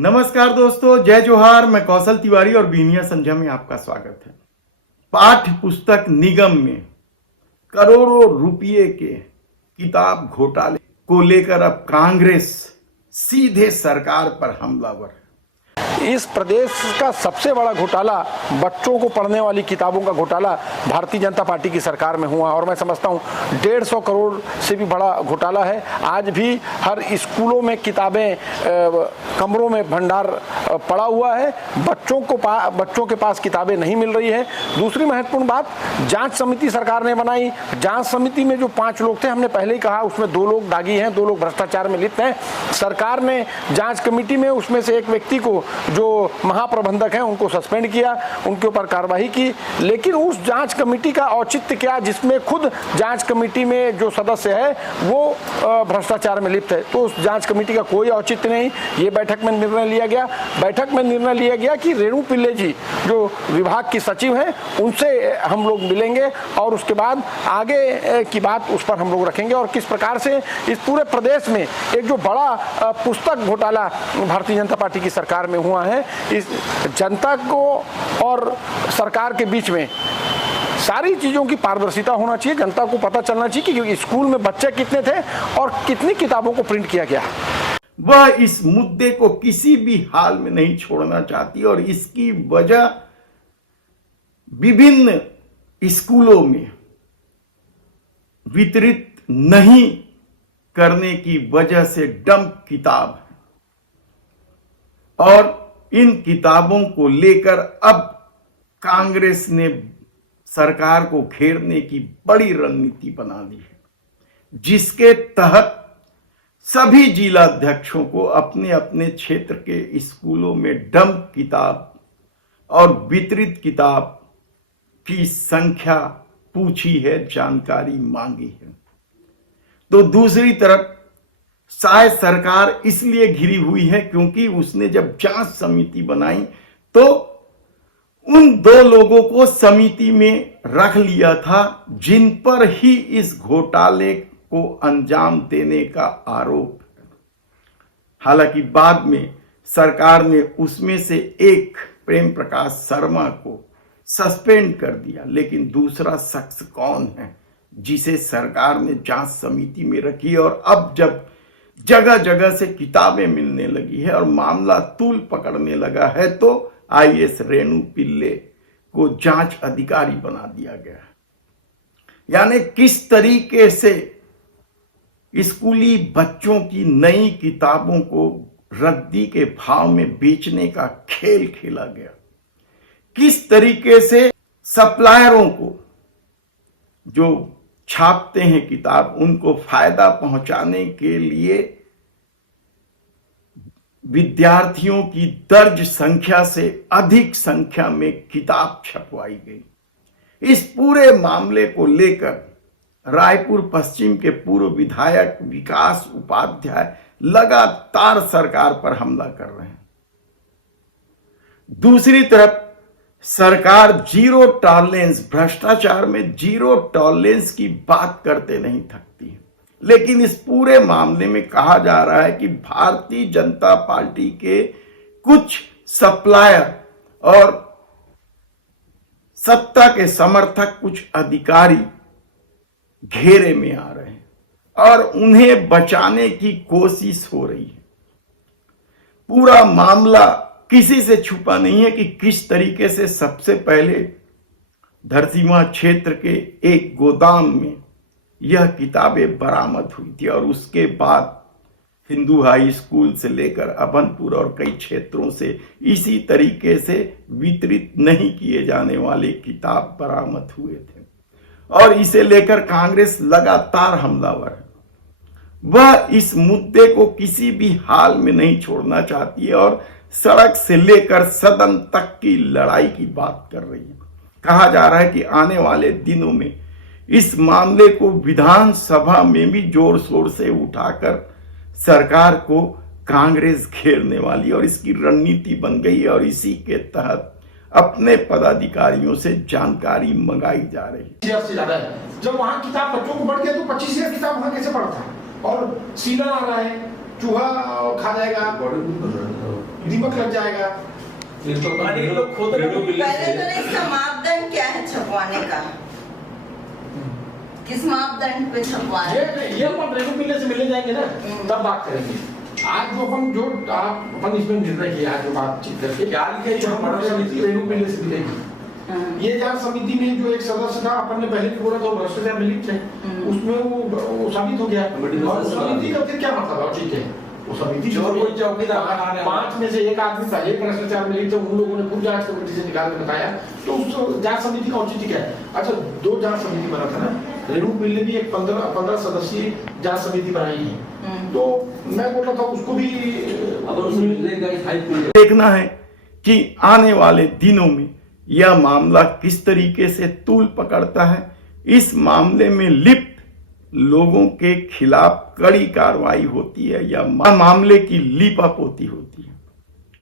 नमस्कार दोस्तों, जय जोहार। मैं कौशल तिवारी और बीनिया संध्या में आपका स्वागत है। पाठ्य पुस्तक निगम में करोड़ों रुपये के किताब घोटाले को लेकर अब कांग्रेस सीधे सरकार पर हमलावर है। इस प्रदेश का सबसे बड़ा घोटाला बच्चों को पढ़ने वाली किताबों का घोटाला भारतीय जनता पार्टी की सरकार में हुआ और मैं समझता हूँ 150 करोड़ से भी बड़ा घोटाला है। आज भी हर स्कूलों में किताबें कमरों में भंडार पड़ा हुआ है, बच्चों के पास किताबें नहीं मिल रही है। दूसरी महत्वपूर्ण बात, जांच समिति सरकार ने बनाई। जांच समिति में जो 5 लोग थे, हमने पहले ही कहा, उसमें 2 लोग दागी हैं, 2 लोग भ्रष्टाचार में लिप्त हैं। सरकार ने जांच कमेटी में उसमें से एक व्यक्ति को, जो महाप्रबंधक हैं, उनको सस्पेंड किया, उनके ऊपर कार्रवाई की। लेकिन उस जांच कमेटी का औचित्य क्या, जिसमें खुद जांच कमेटी में जो सदस्य है वो भ्रष्टाचार में लिप्त है? तो उस जांच कमेटी का कोई औचित्य नहीं। ये बैठक में निर्णय लिया गया। बैठक में निर्णय लिया गया कि रेणु पिल्ले जी, जो विभाग की सचिव हैं, उनसे हम लोग मिलेंगे और उसके बाद आगे की बात उस पर हम लोग रखेंगे। और किस प्रकार से इस पूरे प्रदेश में एक जो बड़ा पुस्तक घोटाला भारतीय जनता पार्टी की सरकार में हुआ है, इस जनता को और सरकार के बीच में सारी चीजों की पारदर्शिता होना चाहिए। जनता को पता चलना चाहिए कि स्कूल में बच्चे कितने थे और कितनी किताबों को प्रिंट किया गया। वह इस मुद्दे को किसी भी हाल में नहीं छोड़ना चाहती और इसकी वजह विभिन्न स्कूलों में वितरित नहीं करने की वजह से डंप किताब है। और इन किताबों को लेकर अब कांग्रेस ने सरकार को घेरने की बड़ी रणनीति बना ली है, जिसके तहत सभी जिलाध्यक्षों को अपने अपने क्षेत्र के स्कूलों में डंप किताब और वितरित किताब की संख्या पूछी है, जानकारी मांगी है। तो दूसरी तरफ शायद सरकार इसलिए घिरी हुई है क्योंकि उसने जब जांच समिति बनाई तो उन 2 लोगों को समिति में रख लिया था जिन पर ही इस घोटाले को अंजाम देने का आरोप है। हालांकि बाद में सरकार ने उसमें से एक प्रेम प्रकाश शर्मा को सस्पेंड कर दिया, लेकिन दूसरा शख्स कौन है जिसे सरकार ने जांच समिति में रखी? और अब जब जगह जगह से किताबें मिलने लगी है और मामला तूल पकड़ने लगा है, तो आईएएस रेणु पिल्ले को जांच अधिकारी बना दिया गया। यानी किस तरीके से स्कूली बच्चों की नई किताबों को रद्दी के भाव में बेचने का खेल खेला गया, किस तरीके से सप्लायरों को, जो छापते हैं किताब, उनको फायदा पहुंचाने के लिए विद्यार्थियों की दर्ज संख्या से अधिक संख्या में किताब छपवाई गई। इस पूरे मामले को लेकर रायपुर पश्चिम के पूर्व विधायक विकास उपाध्याय लगातार सरकार पर हमला कर रहे हैं। दूसरी तरफ सरकार जीरो टॉलरेंस, भ्रष्टाचार में जीरो टॉलरेंस की बात करते नहीं थकती है। लेकिन इस पूरे मामले में कहा जा रहा है कि भारतीय जनता पार्टी के कुछ सप्लायर और सत्ता के समर्थक, कुछ अधिकारी घेरे में आ रहे हैं और उन्हें बचाने की कोशिश हो रही है। पूरा मामला किसी से छुपा नहीं है कि किस तरीके से सबसे पहले धरसीवां क्षेत्र के एक गोदाम में यह किताबें बरामद हुई थी और उसके बाद हिंदू हाई स्कूल से लेकर अभनपुर और कई क्षेत्रों से इसी तरीके से वितरित नहीं किए जाने वाले किताब बरामद हुए थे। और इसे लेकर कांग्रेस लगातार हमलावर है। वह इस मुद्दे को किसी भी हाल में नहीं छोड़ना चाहती है और सड़क से लेकर सदन तक की लड़ाई की बात कर रही है। कहा जा रहा है कि आने वाले दिनों में इस मामले को विधानसभा में भी जोर शोर से उठाकर सरकार को कांग्रेस घेरने वाली और इसकी रणनीति बन गई है और इसी के तहत अपने पदाधिकारियों से जानकारी मंगाई जा रही है। से ज्यादा है। जब वहाँ किताब बच्चों को बढ़ गया तो 25,000 किताब वहाँ कैसे पढ़ता? और सीलन आ रहा है, चूहा खा जाएगा। दीपक लग जाएगा। अरे ये लोग खुद पहले तो इसका मापदंड क्या है छपवाने का? किस मापदंड पे छपवाना है? ये अपन रेणु पिल्ले से मिलने जाएंगे ना, तब बात करेंगे। आज जो अपन इसमें निर्णय किया, आज जो बातचीत करके क्या लिखे समिति रेणु पिल्ले से मिलेगी। ये जांच समिति में जो एक सदस्य था, अपन ने पहले भी बोला था भ्रष्टाचार में लिप्त है, उसमें वो साबित हो गया। और समिति का फिर क्या मतलब है? ठीक है, वो समिति कोई चौकीदार 5 में से एक आदमी था, एक भ्रष्टाचार में लिप्त, उन लोगों ने खुद जांच कमेटी से निकाल के बताया, तो उस जांच समिति का औचित्य क्या है? अच्छा, 2 जांच समिति बना था ना, रेणु पिल्ले भी एक 15 सदस्यीय जांच समिति बनाई है, तो मैं बोल रहा था उसको भी देखना है कि आने वाले दिनों में यह मामला किस तरीके से तूल पकड़ता है। इस मामले में लिप्त लोगों के खिलाफ कड़ी कार्रवाई होती है या मामले की लीपापोती होती है।